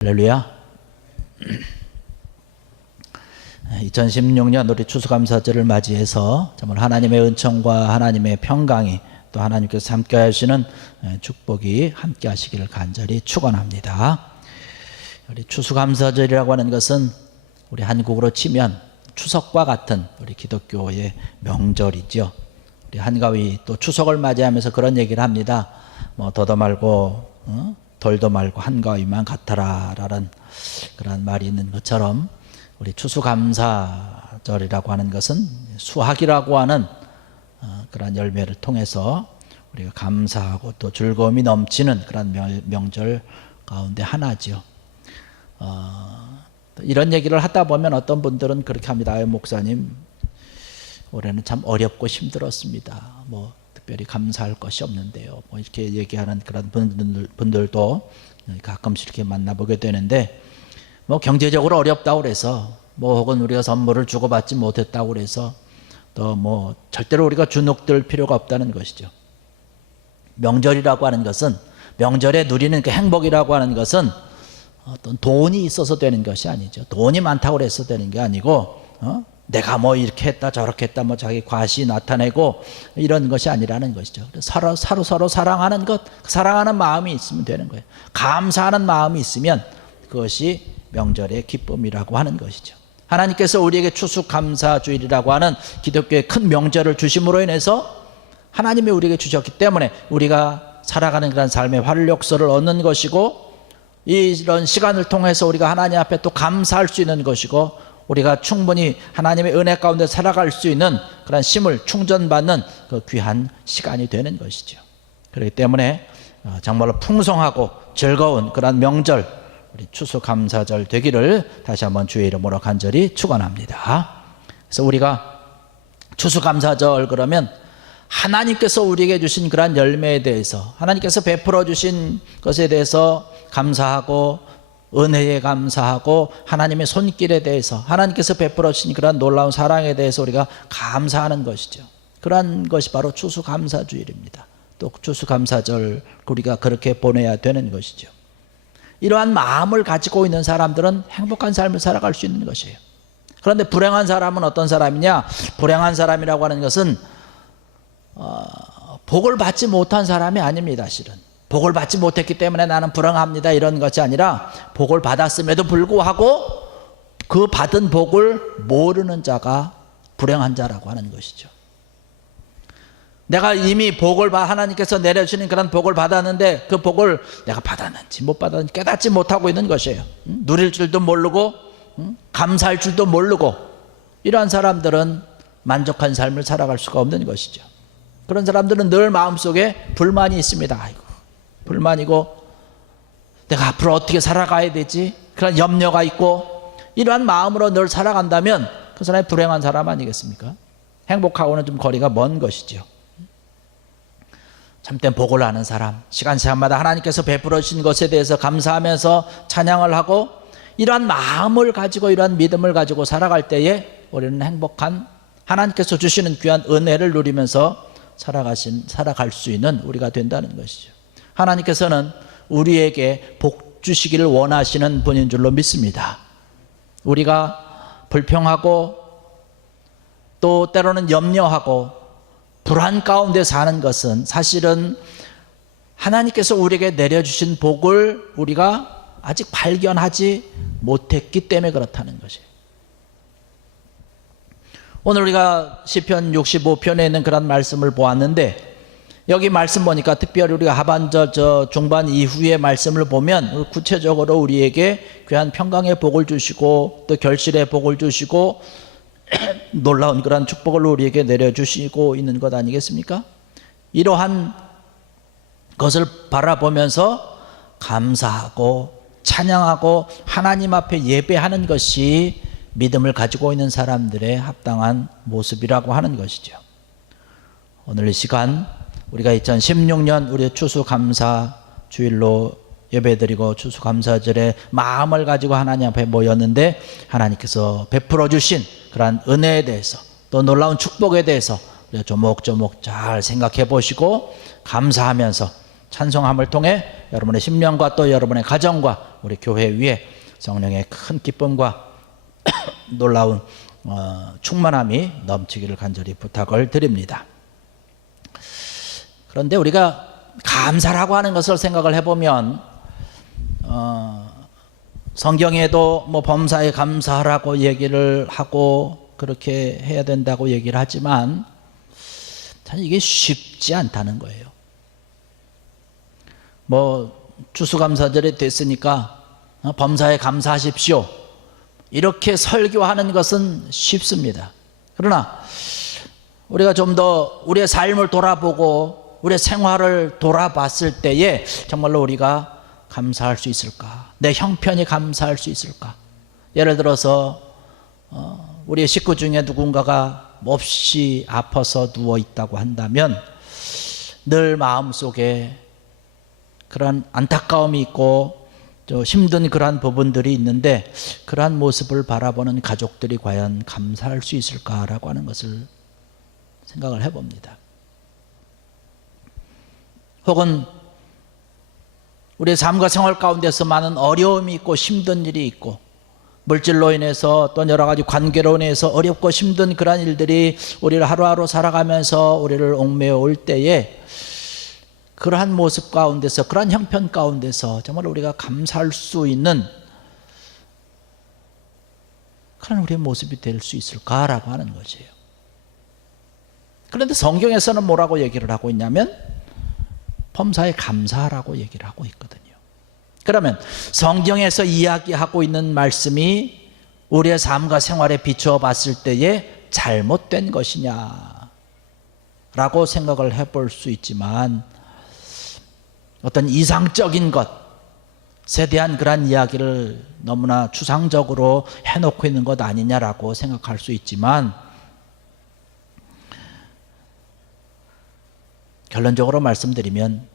할렐루야. 2016년 우리 추수감사절을 맞이해서 정말 하나님의 은총과 하나님의 평강이 또 하나님께서 함께 하시는 축복이 함께 하시기를 간절히 축원합니다. 우리 추수감사절이라고 하는 것은 우리 한국으로 치면 추석과 같은 우리 기독교의 명절이죠. 우리 한가위 또 추석을 맞이하면서 그런 얘기를 합니다. 뭐 더도 말고 덜도 말고 한가위만 같아라 라는 그런 말이 있는 것처럼 우리 추수감사절이라고 하는 것은 수확이라고 하는 그런 열매를 통해서 우리가 감사하고 또 즐거움이 넘치는 그런 명절 가운데 하나죠. 이런 얘기를 하다 보면 어떤 분들은 그렇게 합니다. 목사님, 올해는 참 어렵고 힘들었습니다. 뭐 특별히 감사할 것이 없는데요. 뭐 이렇게 얘기하는 그런 분들도 가끔씩 이렇게 만나보게 되는데, 뭐 경제적으로 어렵다고 그래서 뭐 혹은 우리가 선물을 주고받지 못했다고 그래서 또 뭐 절대로 우리가 주눅들 필요가 없다는 것이죠. 명절이라고 하는 것은, 명절에 누리는 그 행복이라고 하는 것은 어떤 돈이 있어서 되는 것이 아니죠. 돈이 많다고 해서 되는 게 아니고 내가 뭐 이렇게 했다 저렇게 했다 뭐 자기 과시 나타내고 이런 것이 아니라는 것이죠. 서로 사랑하는 것, 사랑하는 마음이 있으면 되는 거예요. 감사하는 마음이 있으면 그것이 명절의 기쁨이라고 하는 것이죠. 하나님께서 우리에게 추수감사주일이라고 하는 기독교의 큰 명절을 주심으로 인해서 하나님이 우리에게 주셨기 때문에 우리가 살아가는 그런 삶의 활력소를 얻는 것이고, 이런 시간을 통해서 우리가 하나님 앞에 또 감사할 수 있는 것이고, 우리가 충분히 하나님의 은혜 가운데 살아갈 수 있는 그런 힘을 충전받는 그 귀한 시간이 되는 것이죠. 그렇기 때문에 정말로 풍성하고 즐거운 그런 명절, 우리 추수감사절 되기를 다시 한번 주의 이름으로 간절히 축원합니다. 그래서 우리가 추수감사절 그러면 하나님께서 우리에게 주신 그런 열매에 대해서, 하나님께서 베풀어 주신 것에 대해서 감사하고, 은혜에 감사하고, 하나님의 손길에 대해서, 하나님께서 베풀어 주신 그런 놀라운 사랑에 대해서 우리가 감사하는 것이죠. 그러한 것이 바로 추수감사주일입니다. 또 추수감사절 우리가 그렇게 보내야 되는 것이죠. 이러한 마음을 가지고 있는 사람들은 행복한 삶을 살아갈 수 있는 것이에요. 그런데 불행한 사람은 어떤 사람이냐? 불행한 사람이라고 하는 것은 복을 받지 못한 사람이 아닙니다. 실은 복을 받지 못했기 때문에 나는 불행합니다 이런 것이 아니라, 복을 받았음에도 불구하고 그 받은 복을 모르는 자가 불행한 자라고 하는 것이죠. 내가 이미 복을 하나님께서 내려주시는 그런 복을 받았는데 그 복을 내가 받았는지 못 받았는지 깨닫지 못하고 있는 것이에요. 누릴 줄도 모르고 감사할 줄도 모르고, 이러한 사람들은 만족한 삶을 살아갈 수가 없는 것이죠. 그런 사람들은 늘 마음속에 불만이 있습니다. 아이고, 불만이고 내가 앞으로 어떻게 살아가야 되지? 그런 염려가 있고, 이러한 마음으로 늘 살아간다면 그 사람이 불행한 사람 아니겠습니까? 행복하고는 좀 거리가 먼 것이죠. 참된 복을 아는 사람, 시간마다 하나님께서 베풀어 주신 것에 대해서 감사하면서 찬양을 하고, 이러한 마음을 가지고 이러한 믿음을 가지고 살아갈 때에 우리는 행복한, 하나님께서 주시는 귀한 은혜를 누리면서 살아갈 수 있는 우리가 된다는 것이죠. 하나님께서는 우리에게 복 주시기를 원하시는 분인 줄로 믿습니다. 우리가 불평하고 또 때로는 염려하고 불안 가운데 사는 것은 사실은 하나님께서 우리에게 내려주신 복을 우리가 아직 발견하지 못했기 때문에 그렇다는 것이에요. 오늘 우리가 시편 65편에 있는 그런 말씀을 보았는데, 여기 말씀 보니까 특별히 우리가 하반절 중반 이후의 말씀을 보면 구체적으로 우리에게 귀한 평강의 복을 주시고 또 결실의 복을 주시고 놀라운 그런 축복을 우리에게 내려주시고 있는 것 아니겠습니까? 이러한 것을 바라보면서 감사하고 찬양하고 하나님 앞에 예배하는 것이 믿음을 가지고 있는 사람들의 합당한 모습이라고 하는 것이죠. 오늘 이 시간 우리가 2016년 우리의 추수감사주일로 예배드리고 추수감사절에 마음을 가지고 하나님 앞에 모였는데, 하나님께서 베풀어 주신 그러한 은혜에 대해서 또 놀라운 축복에 대해서 조목조목 잘 생각해 보시고 감사하면서 찬송함을 통해 여러분의 심령과 또 여러분의 가정과 우리 교회 위에 성령의 큰 기쁨과 놀라운 충만함이 넘치기를 간절히 부탁을 드립니다. 그런데 우리가 감사라고 하는 것을 생각을 해보면 성경에도 뭐 범사에 감사하라고 얘기를 하고 그렇게 해야 된다고 얘기를 하지만 사실 이게 쉽지 않다는 거예요. 뭐 추수감사절이 됐으니까 범사에 감사하십시오 이렇게 설교하는 것은 쉽습니다. 그러나 우리가 좀 더 우리의 삶을 돌아보고 우리의 생활을 돌아봤을 때에 정말로 우리가 감사할 수 있을까? 내 형편이 감사할 수 있을까? 예를 들어서 우리의 식구 중에 누군가가 몹시 아파서 누워 있다고 한다면 늘 마음속에 그런 안타까움이 있고 좀 힘든 그러한 부분들이 있는데 그러한 모습을 바라보는 가족들이 과연 감사할 수 있을까라고 하는 것을 생각을 해봅니다. 혹은 우리의 삶과 생활 가운데서 많은 어려움이 있고 힘든 일이 있고 물질로 인해서 또 여러 가지 관계로 인해서 어렵고 힘든 그런 일들이 우리를 하루하루 살아가면서 우리를 얽매여 올 때에 그러한 모습 가운데서 그러한 형편 가운데서 정말 우리가 감사할 수 있는 그런 우리의 모습이 될 수 있을까라고 하는 것이에요. 그런데 성경에서는 뭐라고 얘기를 하고 있냐면 범사에 감사하라고 얘기를 하고 있거든요. 그러면 성경에서 이야기하고 있는 말씀이 우리의 삶과 생활에 비추어 봤을 때에 잘못된 것이냐 라고 생각을 해볼 수 있지만 어떤 이상적인 것에 대한 그런 이야기를 너무나 추상적으로 해놓고 있는 것 아니냐라고 생각할 수 있지만 결론적으로 말씀드리면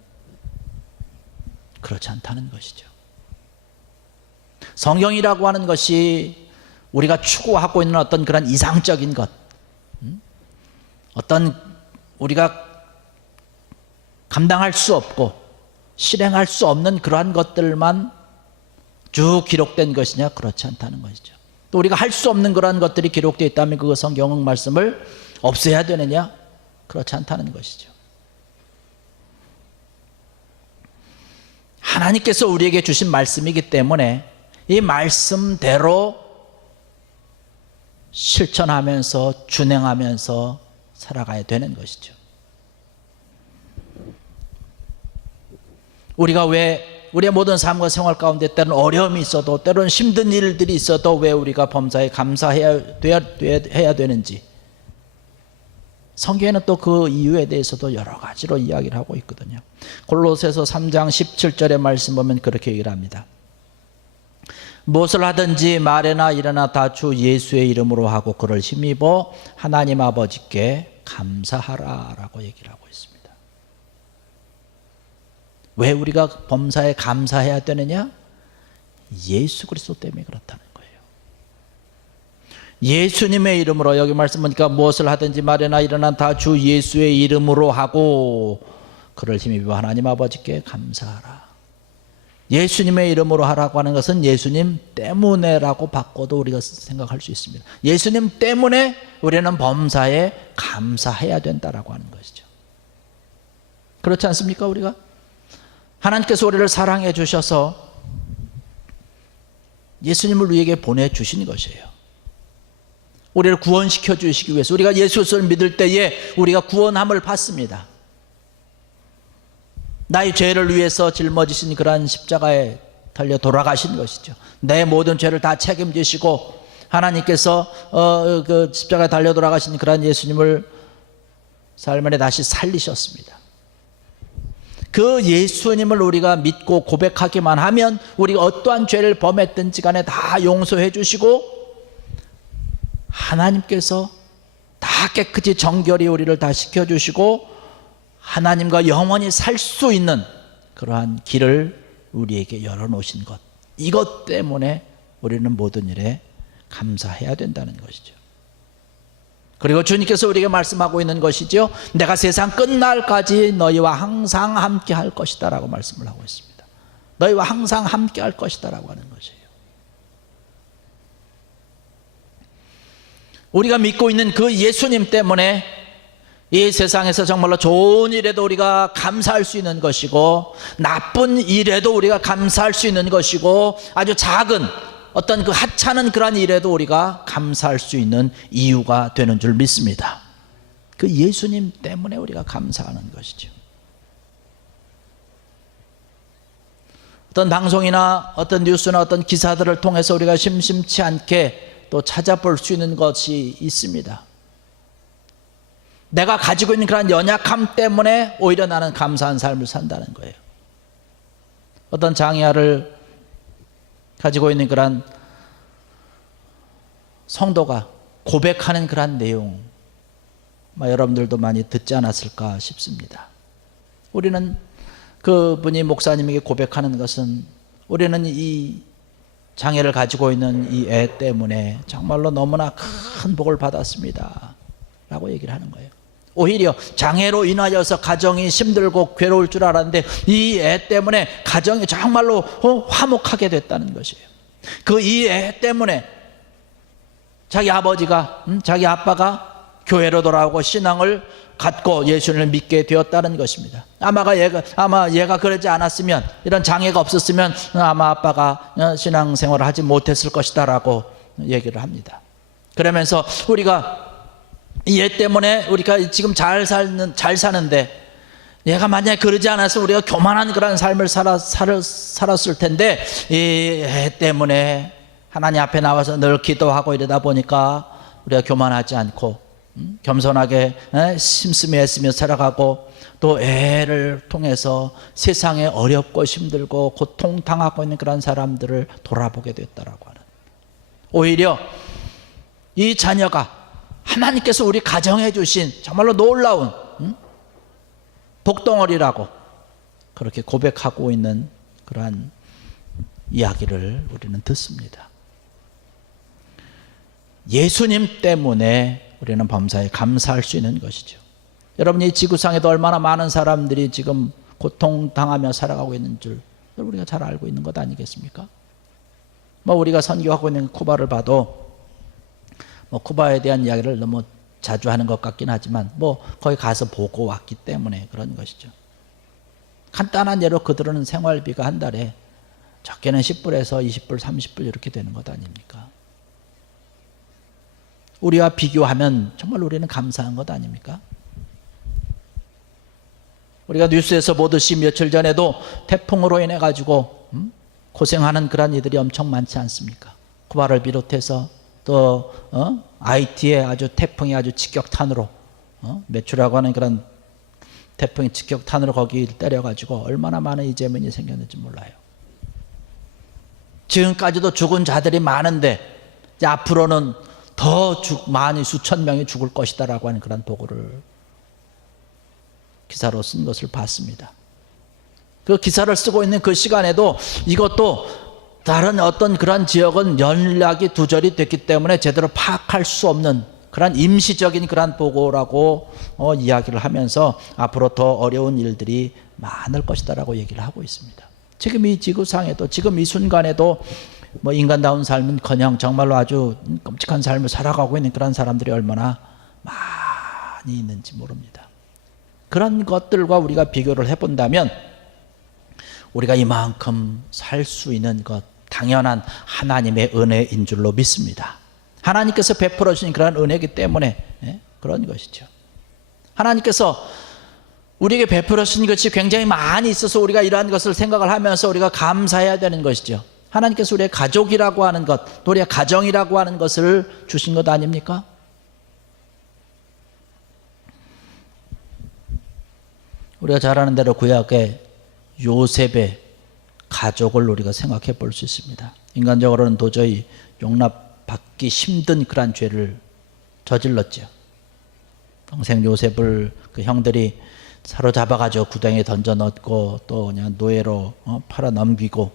그렇지 않다는 것이죠. 성경이라고 하는 것이 우리가 추구하고 있는 어떤 그런 이상적인 것, 어떤 우리가 감당할 수 없고 실행할 수 없는 그러한 것들만 쭉 기록된 것이냐? 그렇지 않다는 것이죠. 또 우리가 할 수 없는 그러한 것들이 기록되어 있다면 그 성경 말씀을 없애야 되느냐? 그렇지 않다는 것이죠. 하나님께서 우리에게 주신 말씀이기 때문에 이 말씀대로 실천하면서 준행하면서 살아가야 되는 것이죠. 우리가 왜 우리의 모든 삶과 생활 가운데 때로는 어려움이 있어도 때로는 힘든 일들이 있어도 왜 우리가 범사에 감사해야 되는지 성경에는 또 그 이유에 대해서도 여러 가지로 이야기를 하고 있거든요. 골로새서 3장 17절의 말씀 보면 그렇게 얘기를 합니다. 무엇을 하든지 말이나 일이나 다 주 예수의 이름으로 하고 그를 힘입어 하나님 아버지께 감사하라 라고 얘기를 하고 있습니다. 왜 우리가 범사에 감사해야 되느냐? 예수 그리스도 때문에 그렇다는 거예요. 예수님의 이름으로, 여기 말씀 보니까 무엇을 하든지 말이나 일어나 다 주 예수의 이름으로 하고 그를 힘입어 하나님 아버지께 감사하라. 예수님의 이름으로 하라고 하는 것은 예수님 때문에라고 바꿔도 우리가 생각할 수 있습니다. 예수님 때문에 우리는 범사에 감사해야 된다라고 하는 것이죠. 그렇지 않습니까? 우리가 하나님께서 우리를 사랑해 주셔서 예수님을 우리에게 보내주신 것이에요. 우리를 구원시켜 주시기 위해서 우리가 예수를 믿을 때에 우리가 구원함을 받습니다. 나의 죄를 위해서 짊어지신 그러한 십자가에 달려 돌아가신 것이죠. 내 모든 죄를 다 책임지시고 하나님께서 그 십자가에 달려 돌아가신 그러한 예수님을 삶 안에 다시 살리셨습니다. 그 예수님을 우리가 믿고 고백하기만 하면 우리가 어떠한 죄를 범했든지 간에 다 용서해 주시고 하나님께서 다 깨끗이 정결히 우리를 다 시켜주시고 하나님과 영원히 살 수 있는 그러한 길을 우리에게 열어놓으신 것, 이것 때문에 우리는 모든 일에 감사해야 된다는 것이죠. 그리고 주님께서 우리에게 말씀하고 있는 것이죠. 내가 세상 끝날까지 너희와 항상 함께 할 것이다 라고 말씀을 하고 있습니다. 너희와 항상 함께 할 것이다 라고 하는 것이에요. 우리가 믿고 있는 그 예수님 때문에 이 세상에서 정말로 좋은 일에도 우리가 감사할 수 있는 것이고, 나쁜 일에도 우리가 감사할 수 있는 것이고, 아주 작은 어떤 그 하찮은 그러한 일에도 우리가 감사할 수 있는 이유가 되는 줄 믿습니다. 그 예수님 때문에 우리가 감사하는 것이죠. 어떤 방송이나 어떤 뉴스나 어떤 기사들을 통해서 우리가 심심치 않게 또 찾아볼 수 있는 것이 있습니다. 내가 가지고 있는 그런 연약함 때문에 오히려 나는 감사한 삶을 산다는 거예요. 어떤 장애아를 가지고 있는 그런 성도가 고백하는 그런 내용, 여러분들도 많이 듣지 않았을까 싶습니다. 우리는 그분이 목사님에게 고백하는 것은, 우리는 이 장애를 가지고 있는 이 애 때문에 정말로 너무나 큰 복을 받았습니다 라고 얘기를 하는 거예요. 오히려 장애로 인하여서 가정이 힘들고 괴로울 줄 알았는데 이 애 때문에 가정이 정말로 화목하게 됐다는 것이에요. 그 이 애 때문에 자기 아버지가, 자기 아빠가 교회로 돌아오고 신앙을 갖고 예수를 믿게 되었다는 것입니다. 아마 얘가 그러지 않았으면, 이런 장애가 없었으면 아마 아빠가 신앙생활을 하지 못했을 것이다 라고 얘기를 합니다. 그러면서 우리가 이 애 때문에 우리가 지금 잘 사는데, 얘가 만약에 그러지 않았으면 우리가 교만한 그런 삶을 살았을 텐데, 이 애 때문에 하나님 앞에 나와서 늘 기도하고 이러다 보니까 우리가 교만하지 않고 겸손하게 심씀히 애쓰며 살아가고, 또 애를 통해서 세상에 어렵고 힘들고 고통당하고 있는 그런 사람들을 돌아보게 됐다라고 하는, 오히려 이 자녀가 하나님께서 우리 가정해 주신 정말로 놀라운 복덩어리라고 그렇게 고백하고 있는 그러한 이야기를 우리는 듣습니다. 예수님 때문에 우리는 범사에 감사할 수 있는 것이죠. 여러분, 이 지구상에도 얼마나 많은 사람들이 지금 고통당하며 살아가고 있는 줄 우리가 잘 알고 있는 것 아니겠습니까? 우리가 선교하고 있는 쿠바를 봐도 쿠바에 대한 이야기를 너무 자주 하는 것 같긴 하지만 거기 가서 보고 왔기 때문에 그런 것이죠. 간단한 예로 그들은 생활비가 한 달에 적게는 10불에서 20불, 30불 이렇게 되는 것 아닙니까? 우리와 비교하면 정말 우리는 감사한 것 아닙니까? 우리가 뉴스에서 보듯이 며칠 전에도 태풍으로 인해 가지고 고생하는 그런 이들이 엄청 많지 않습니까? 쿠바를 비롯해서 또 IT에 아주 태풍이 아주 직격탄으로 매추라고 하는 그런 태풍이 직격탄으로 거기 때려가지고 얼마나 많은 이재민이 생겼는지 몰라요. 지금까지도 죽은 자들이 많은데 이제 앞으로는 더 많이 수천 명이 죽을 것이다 라고 하는 그런 보고를 기사로 쓴 것을 봤습니다. 그 기사를 쓰고 있는 그 시간에도 이것도 다른 어떤 그런 지역은 연락이 두절이 됐기 때문에 제대로 파악할 수 없는 그런 임시적인 그런 보고라고 이야기를 하면서 앞으로 더 어려운 일들이 많을 것이다 라고 얘기를 하고 있습니다. 지금 이 지구상에도, 지금 이 순간에도 인간다운 삶은커녕 정말로 아주 끔찍한 삶을 살아가고 있는 그런 사람들이 얼마나 많이 있는지 모릅니다. 그런 것들과 우리가 비교를 해본다면 우리가 이만큼 살 수 있는 것, 당연한 하나님의 은혜인 줄로 믿습니다. 하나님께서 베풀어 주신 그런 은혜이기 때문에 그런 것이죠. 하나님께서 우리에게 베풀어 주신 것이 굉장히 많이 있어서 우리가 이러한 것을 생각을 하면서 우리가 감사해야 되는 것이죠. 하나님께서 우리의 가족이라고 하는 것, 또 우리의 가정이라고 하는 것을 주신 것 아닙니까? 우리가 잘 아는 대로 구약의 요셉의 가족을 우리가 생각해 볼 수 있습니다. 인간적으로는 도저히 용납받기 힘든 그런 죄를 저질렀죠. 평생 요셉을 그 형들이 사로잡아가지고 구덩이에 던져 넣고 또 그냥 노예로 팔아 넘기고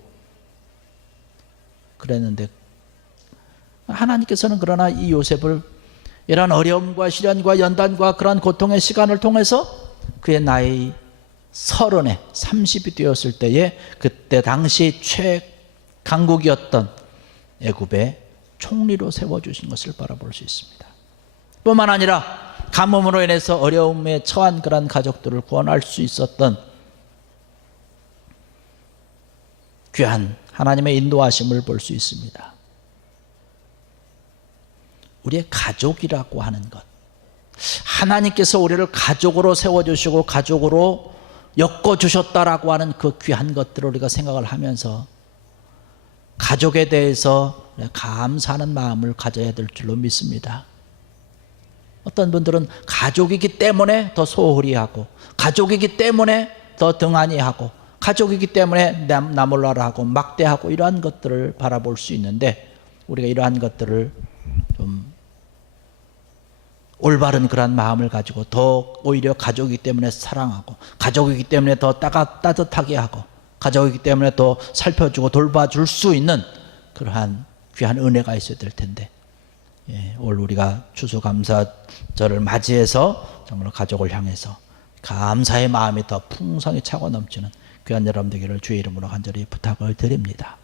그랬는데, 하나님께서는 그러나 이 요셉을 이런 어려움과 시련과 연단과 그런 고통의 시간을 통해서 그의 나이 30에 30이 되었을 때에 그때 당시 최강국이었던 애굽의 총리로 세워주신 것을 바라볼 수 있습니다. 뿐만 아니라 가뭄으로 인해서 어려움에 처한 그런 가족들을 구원할 수 있었던 귀한 하나님의 인도하심을 볼 수 있습니다. 우리의 가족이라고 하는 것, 하나님께서 우리를 가족으로 세워주시고 가족으로 엮어주셨다라고 하는 그 귀한 것들을 우리가 생각을 하면서 가족에 대해서 감사하는 마음을 가져야 될 줄로 믿습니다. 어떤 분들은 가족이기 때문에 더 소홀히 하고, 가족이기 때문에 더 등한히 하고, 가족이기 때문에 나몰라라 하고 막대하고 이러한 것들을 바라볼 수 있는데, 우리가 이러한 것들을 좀 올바른 그러한 마음을 가지고 더 오히려 가족이기 때문에 사랑하고, 가족이기 때문에 더 따뜻하게 하고, 가족이기 때문에 더 살펴주고 돌봐줄 수 있는 그러한 귀한 은혜가 있어야 될 텐데, 올 우리가 추수감사절을 맞이해서 정말 가족을 향해서 감사의 마음이 더 풍성히 차고 넘치는 귀한 여러분 되기를 주의 이름으로 간절히 부탁을 드립니다.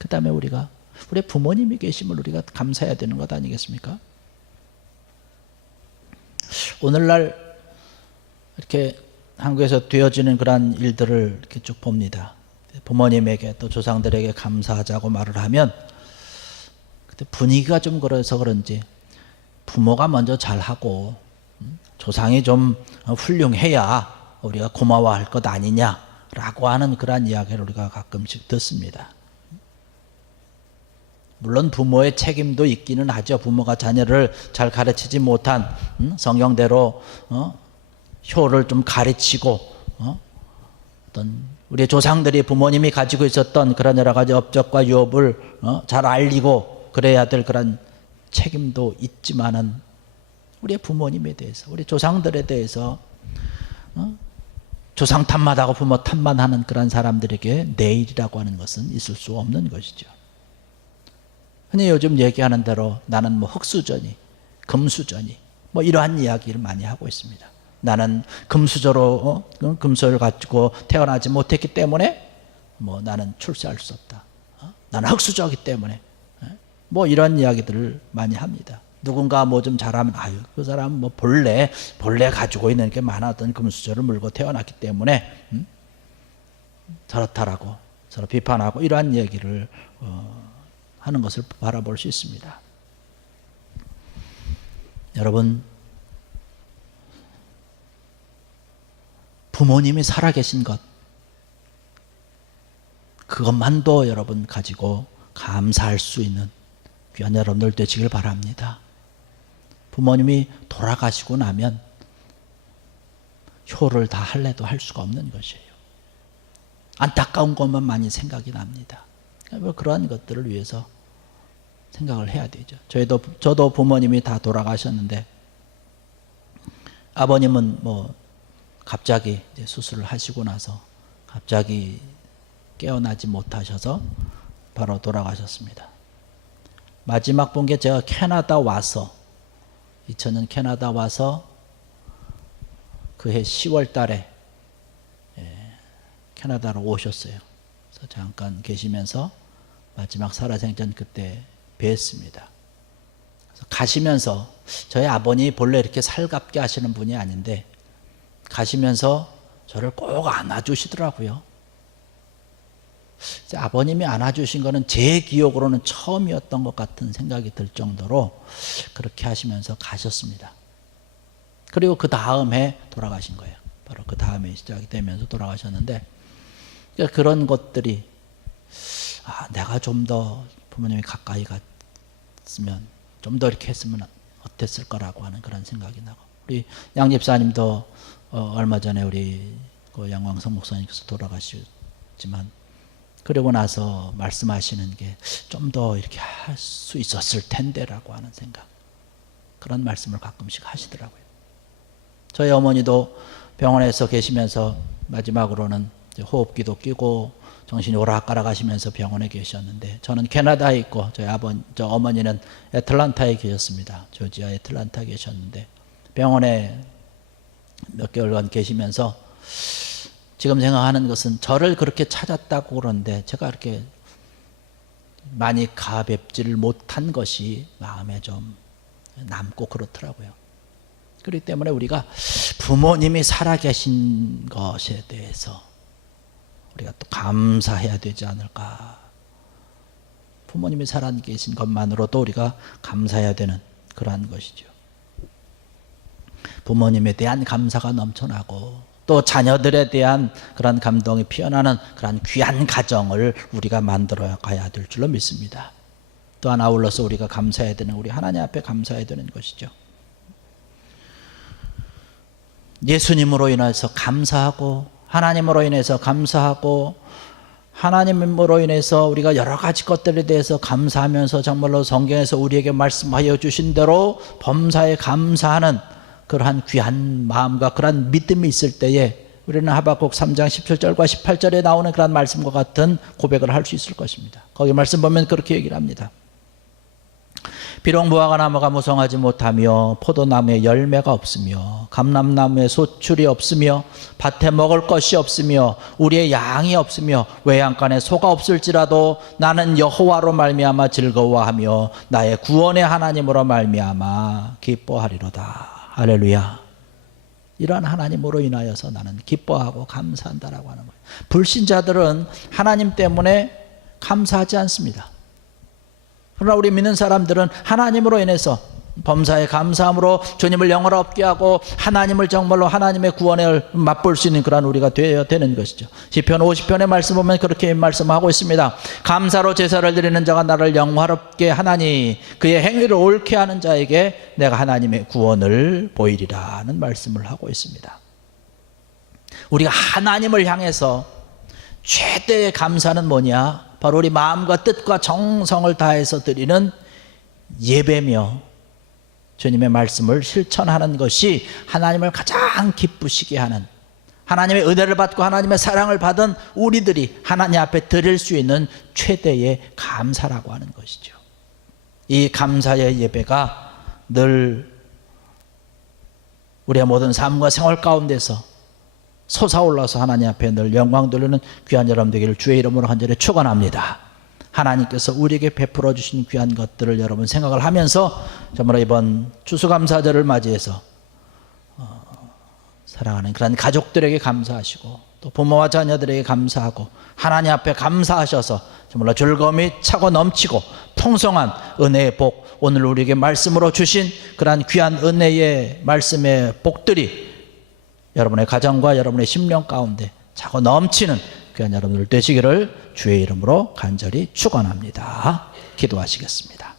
그 다음에 우리가 우리 부모님이 계심을 우리가 감사해야 되는 것 아니겠습니까? 오늘날 이렇게 한국에서 되어지는 그런 일들을 이렇게 쭉 봅니다. 부모님에게 또 조상들에게 감사하자고 말을 하면 그때 분위기가 좀 그래서 그런지 부모가 먼저 잘하고 조상이 좀 훌륭해야 우리가 고마워할 것 아니냐라고 하는 그런 이야기를 우리가 가끔씩 듣습니다. 물론 부모의 책임도 있기는 하죠. 부모가 자녀를 잘 가르치지 못한 성경대로 효를 좀 가르치고 어떤 우리 조상들이 부모님이 가지고 있었던 그런 여러 가지 업적과 유업을 잘 알리고 그래야 될 그런 책임도 있지만은 우리의 부모님에 대해서, 우리 조상들에 대해서 조상 탓만하고 부모 탓만하는 그런 사람들에게 내일이라고 하는 것은 있을 수 없는 것이죠. 흔히 요즘 얘기하는 대로 나는 뭐 흙수저니 금수저니 뭐 이러한 이야기를 많이 하고 있습니다. 나는 금수저로 금수저를 가지고 태어나지 못했기 때문에 뭐 나는 출세할 수 없다. 나는 흙수저이기 때문에 뭐 이런 이야기들을 많이 합니다. 누군가 뭐 좀 잘하면 아유 그 사람 뭐 본래 가지고 있는 게 많았던 금수저를 물고 태어났기 때문에 저렇다라고 서로 비판하고 이러한 얘기를 하는 것을 바라볼 수 있습니다. 여러분, 부모님이 살아계신 것, 그것만도 여러분 가지고 감사할 수 있는 귀한 여러분들 되시길 바랍니다. 부모님이 돌아가시고 나면 효를 다 할래도 할 수가 없는 것이에요. 안타까운 것만 많이 생각이 납니다. 그러한 것들을 위해서 생각을 해야 되죠. 저도 부모님이 다 돌아가셨는데, 아버님은 뭐 갑자기 이제 수술을 하시고 나서 갑자기 깨어나지 못하셔서 바로 돌아가셨습니다. 마지막 본 게 제가 캐나다 와서 2000년 캐나다 와서 그해 10월 달에 캐나다로 오셨어요. 그래서 잠깐 계시면서 마지막 살아생전 그때 뵀습니다. 그래서 가시면서 저희 아버님이 본래 이렇게 살갑게 하시는 분이 아닌데 가시면서 저를 꼭 안아주시더라고요. 아버님이 안아주신 거는 제 기억으로는 처음이었던 것 같은 생각이 들 정도로 그렇게 하시면서 가셨습니다. 그리고 그 다음 해 돌아가신 거예요. 바로 그 다음에 시작이 되면서 돌아가셨는데, 그러니까 그런 것들이 내가 좀 더 부모님이 가까이 갔으면, 좀 더 이렇게 했으면 어땠을 거라고 하는 그런 생각이 나고, 우리 양 집사님도 얼마 전에 우리 그 양광석 목사님께서 돌아가셨지만 그러고 나서 말씀하시는 게 좀 더 이렇게 할 수 있었을 텐데라고 하는 생각, 그런 말씀을 가끔씩 하시더라고요. 저희 어머니도 병원에서 계시면서 마지막으로는 호흡기도 끼고 정신이 오락가락 하시면서 병원에 계셨는데, 저는 캐나다에 있고 저 어머니는 애틀란타에 계셨습니다. 조지아 애틀란타에 계셨는데 병원에 몇 개월간 계시면서 지금 생각하는 것은 저를 그렇게 찾았다고 그러는데 제가 이렇게 많이 가뵙지를 못한 것이 마음에 좀 남고 그렇더라고요. 그렇기 때문에 우리가 부모님이 살아계신 것에 대해서 우리가 또 감사해야 되지 않을까. 부모님이 살아계신 것만으로도 우리가 감사해야 되는 그러한 것이죠. 부모님에 대한 감사가 넘쳐나고 또 자녀들에 대한 그런 감동이 피어나는 그런 귀한 가정을 우리가 만들어 가야 될 줄로 믿습니다. 또한 아울러서 우리가 감사해야 되는, 우리 하나님 앞에 감사해야 되는 것이죠. 예수님으로 인해서 감사하고, 하나님으로 인해서 감사하고, 하나님으로 인해서 우리가 여러 가지 것들에 대해서 감사하면서 정말로 성경에서 우리에게 말씀하여 주신 대로 범사에 감사하는 그러한 귀한 마음과 그러한 믿음이 있을 때에 우리는 하박국 3장 17절과 18절에 나오는 그런 말씀과 같은 고백을 할 수 있을 것입니다. 거기 말씀 보면 그렇게 얘기를 합니다. 비록 무화과나무가 무성하지 못하며 포도나무에 열매가 없으며 감람나무에 소출이 없으며 밭에 먹을 것이 없으며 우리의 양이 없으며 외양간에 소가 없을지라도 나는 여호와로 말미암아 즐거워하며 나의 구원의 하나님으로 말미암아 기뻐하리로다. 할렐루야. 이러한 하나님으로 인하여서 나는 기뻐하고 감사한다라고 하는 거예요. 불신자들은 하나님 때문에 감사하지 않습니다. 그러나 우리 믿는 사람들은 하나님으로 인해서 범사에 감사함으로 주님을 영원롭게 하고 하나님을 정말로 하나님의 구원을 맛볼 수 있는 그런 우리가 되어야 되는 것이죠. 시편 50편의 말씀 보면 그렇게 말씀하고 있습니다. 감사로 제사를 드리는 자가 나를 영화롭게 하나니 그의 행위를 옳게 하는 자에게 내가 하나님의 구원을 보이리라는 말씀을 하고 있습니다. 우리가 하나님을 향해서 최대의 감사는 뭐냐? 바로 우리 마음과 뜻과 정성을 다해서 드리는 예배며 주님의 말씀을 실천하는 것이 하나님을 가장 기쁘시게 하는, 하나님의 은혜를 받고 하나님의 사랑을 받은 우리들이 하나님 앞에 드릴 수 있는 최대의 감사라고 하는 것이죠. 이 감사의 예배가 늘 우리의 모든 삶과 생활 가운데서 솟아올라서 하나님 앞에 늘 영광 돌리는 귀한 여러분 되기를 주의 이름으로 간절히 축원합니다. 하나님께서 우리에게 베풀어 주신 귀한 것들을 여러분 생각을 하면서 정말 이번 추수감사절을 맞이해서 사랑하는 그런 가족들에게 감사하시고 또 부모와 자녀들에게 감사하고 하나님 앞에 감사하셔서 정말로 즐거움이 차고 넘치고 풍성한 은혜의 복, 오늘 우리에게 말씀으로 주신 그러한 귀한 은혜의 말씀의 복들이 여러분의 가정과 여러분의 심령 가운데 차고 넘치는 귀한 여러분들 되시기를 주의 이름으로 간절히 축원합니다. 기도하시겠습니다.